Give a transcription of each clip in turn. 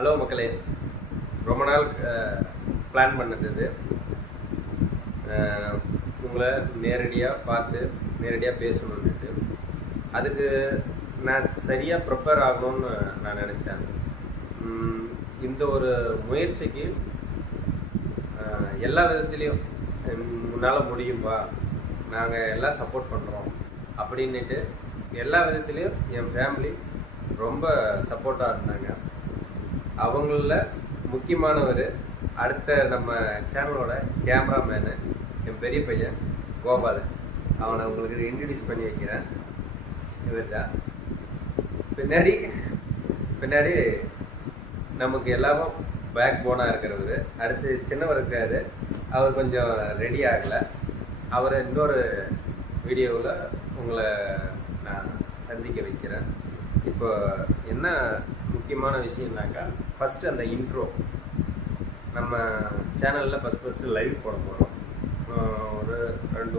Hello மக்களே, ரொம்ப நாள் பிளான் பண்ணது இது. உங்களை நேரடியாக பார்த்து நேரடியாக பேசணுன்ட்டு அதுக்கு நான் சரியாக ப்ரிப்பேர் ஆகணும்னு நான் நினச்சேன். இந்த ஒரு முயற்சிக்கு எல்லா விதத்துலேயும் முன்னால் முடியும்பா, நாங்கள் எல்லாம் சப்போர்ட் பண்ணுறோம் அப்படின்ட்டு எல்லா விதத்துலேயும் என் ஃபேமிலி ரொம்ப சப்போர்ட்டாக இருந்தாங்க. அவங்கள முக்கியமானவர் அடுத்த நம்ம சேனலோட கேமராமேனு என் பெரிய பையன் கோபால். அவனை உங்களுக்கு இன்ட்ரடியூஸ் பண்ணி வைக்கிறேன். இவர் தான் பின்னாடி நமக்கு எல்லாமும் பேக் போனாக இருக்கிறவர். அடுத்து சின்னவர் இருக்காரு, அவர் கொஞ்சம் ரெடி ஆகலை. அவரை இன்னொரு வீடியோவில் உங்களை நான் சந்திக்க வைக்கிறேன். இப்போ என்ன முக்கியமான விஷயம்னாக்கா, ஃபஸ்ட்டு அந்த இன்ட்ரோ நம்ம சேனலில் ஃபஸ்ட்டு லைவ் போட போகிறோம்.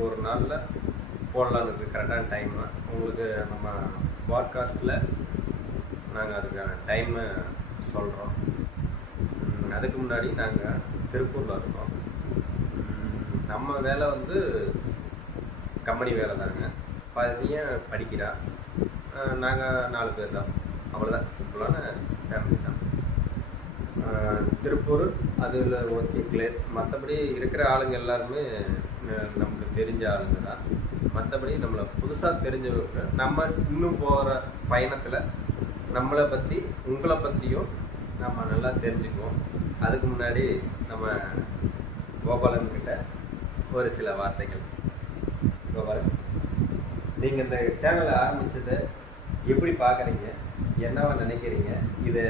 ஒரு நாளில் போடலான்னு இருக்குது, கரெக்டான டைமு. உங்களுக்கு நம்ம பாட்காஸ்ட்டில் நாங்கள் அதுக்கான டைமை சொல்கிறோம். அதுக்கு முன்னாடி நாங்கள் திருப்பூரில் இருக்கோம். நம்ம வேலை வந்து கம்பெனி வேலை தாங்க. பையன் படிக்கிறா, நாங்கள் 4 பேர் தான். அவ்வளோதான், சிம்பிளான ஃபேமிலி தான். திருப்பூர் அதில் ஓகே கிளியர். மற்றபடி இருக்கிற ஆளுங்க எல்லாருமே நமக்கு தெரிஞ்ச ஆளுங்க தான். மற்றபடி நம்மளை புதுசாக தெரிஞ்சவங்க, நம்ம இன்னும் போகிற பயணத்தில் நம்மளை பற்றி உங்களை பற்றியும் நம்ம நல்லா தெரிஞ்சுக்குவோம். அதுக்கு முன்னாடி நம்ம கோபாலன்கிட்ட ஒரு சில வார்த்தைகள். கோபாலன், நீங்கள் இந்த சேனலை ஆரம்பித்ததை எப்படி பார்க்குறீங்க, என்னவா நினைக்கிறீங்க, இதை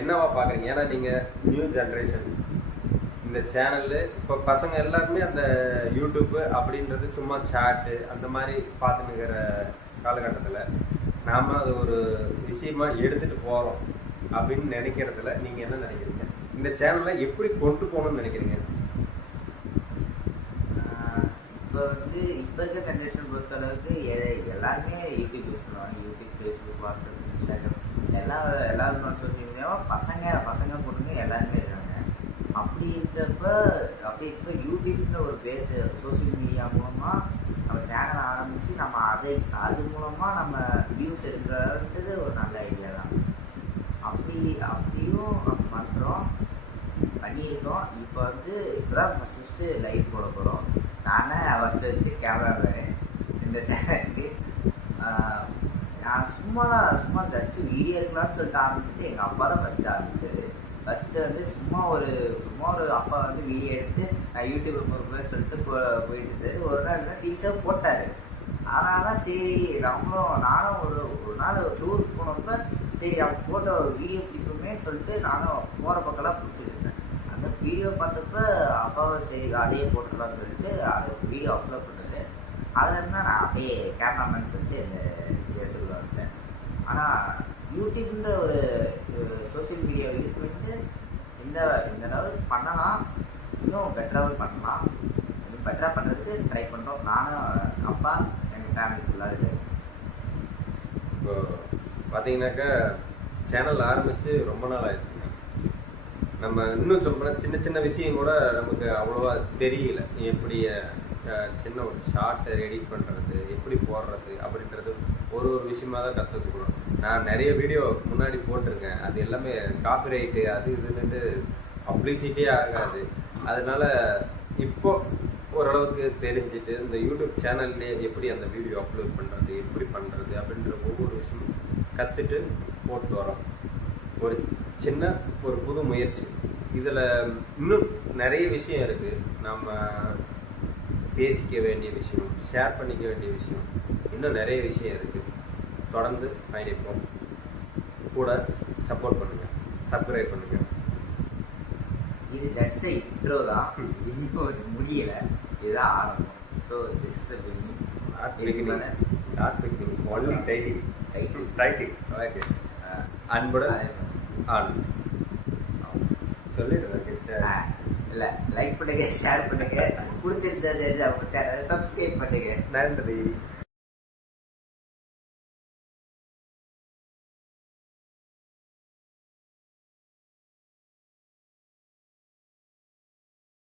என்னவா பார்க்குறீங்க? ஏன்னா நீங்கள் நியூ ஜென்ரேஷன். இந்த சேனலு இப்போ பசங்க எல்லாருமே அந்த யூடியூப்பு அப்படின்றது சும்மா சாட்டு அந்த மாதிரி பார்த்துன்னுக்கிற காலகட்டத்தில் நாம் அது ஒரு விஷயமா எடுத்துகிட்டு போகிறோம் அப்படின்னு நினைக்கிறதுல நீங்கள் என்ன நினைக்கிறீங்க? இந்த சேனலை எப்படி கொண்டு போகணும்னு நினைக்கிறீங்க? இப்போ இருக்க ஜென்ரேஷன் பொறுத்த அளவுக்கு எல்லாருமே யூடியூப் யூஸ் பண்ணுவாங்க. யூடியூப், ஃபேஸ்புக், வாட்ஸ்அப், இன்ஸ்டாகிராம் எல்லா சோசியல் மீடியாவும் பசங்க பொண்ணுங்க எல்லாருமே இருக்காங்க. அப்படி இருக்க யூடியூப்ன்ற ஒரு பேஸ் சோசியல் மீடியா மூலமாக நம்ம சேனல் ஆரம்பித்து நம்ம அது மூலமாக நம்ம வியூஸ் எடுக்கிறன்றது ஒரு நல்ல ஐடியா தான். அப்படியும் பண்ணியிருக்கோம். இப்போ தான் ஃபஸ்ட்டு லைவ் போட போகிறோம். நானே ஃபஸ்ட்டு கேமரா வேறு இந்த சேனலுக்கு. நான் சும்மா ஜஸ்ட்டு வீடியோ எடுக்கலாம்னு சொல்லிட்டு ஆரம்பிச்சுட்டு எங்கள் அப்பா தான் ஃபஸ்ட்டு ஆரம்பித்தார். ஃபஸ்ட்டு சும்மா ஒரு அப்பா வீடியோ எடுத்து நான் யூடியூப் போகிறேன்னு சொல்லிட்டு போயிட்டு ஒரு நாள் தான் சீரியஸாக போட்டார். அதனால தான் சரி நானும் ஒரு நாள் டூருக்கு போனப்போ சரி அவன் ஃபோட்டோ வீடியோ பிடிக்குமேன்னு சொல்லிட்டு நானும் போகிற பக்கம்லாம் பிடிச்சிருந்தேன். அந்த வீடியோ பார்த்தப்ப அப்பாவை சரி அதையே போட்டுடலான்னு சொல்லிட்டு அதை வீடியோ அப்லோட் பண்ணது. அதில் இருந்தால் நான் அப்படியே கேமராமேன் சொல்லிட்டு எடுத்துக்கிட்டு வந்துட்டேன். ஆனால் யூடியூப்ன்ற ஒரு சோசியல் மீடியாவை யூஸ் பண்ணிட்டு இந்த லெவலுக்கு பண்ணலாம், இன்னும் பெட்டராகவும் பண்ணலாம். இன்னும் பெட்டராக பண்ணுறதுக்கு ட்ரை பண்ணுறோம். நானும், அப்பா, எங்கள் ஃபேமிலி ஃபுல்லாக இருக்குது. இப்போ பார்த்தீங்கன்னாக்கா சேனல் ஆரம்பித்து ரொம்ப நாள் ஆயிடுச்சுங்க. நம்ம இன்னும் சொல்லப்போனால் சின்ன விஷயம் கூட நமக்கு அவ்வளோவா தெரியல. எப்படி சின்ன ஒரு ஷார்ட்டை எடிட் பண்ணுறது, எப்படி போடுறது அப்படின்றது ஒரு விஷயமாக தான் கற்றுக்கணும். நான் நிறைய வீடியோ முன்னாடி போட்டிருக்கேன். அது எல்லாமே காப்பிரைட்டு அது இதுன்னுட்டு பப்ளிசிட்டியே ஆகாது. அதனால் இப்போ ஓரளவுக்கு தெரிஞ்சுட்டு இந்த யூடியூப் சேனல்லே எப்படி அந்த வீடியோ அப்லோட் பண்ணுறது, எப்படி பண்ணுறது அப்படின்ற ஒவ்வொரு விஷயமும் கற்றுட்டு போட்டு வரோம். ஒரு புது முயற்சி. இதில் இன்னும் நிறைய விஷயம் இருக்குது. நம்ம பேசிக்க வேண்டிய விஷயம், ஷேர் பண்ணிக்க வேண்டிய விஷயம், இன்னும் நிறைய விஷயம் இருக்குது. தொடர்ந்து பயணிப்போம். கூட சப்போர்ட் பண்ணுங்கள், சப்ஸ்கிரைப் பண்ணுங்கள். இது ஜஸ்ட் இன்ட்ரோ தான், இன்னும் முடியலை. இதுதான் ஆரம்பம். So this is beginning only title okay. அன்புடன் ஆன் சொல்லிடுறேன். இல்லை, லைக் பண்ணுங்க, ஷேர் பண்ணுங்க, பிடிச்சிருந்தது சேனலை சப்ஸ்கிரைப் பண்ணுங்க. நன்றி.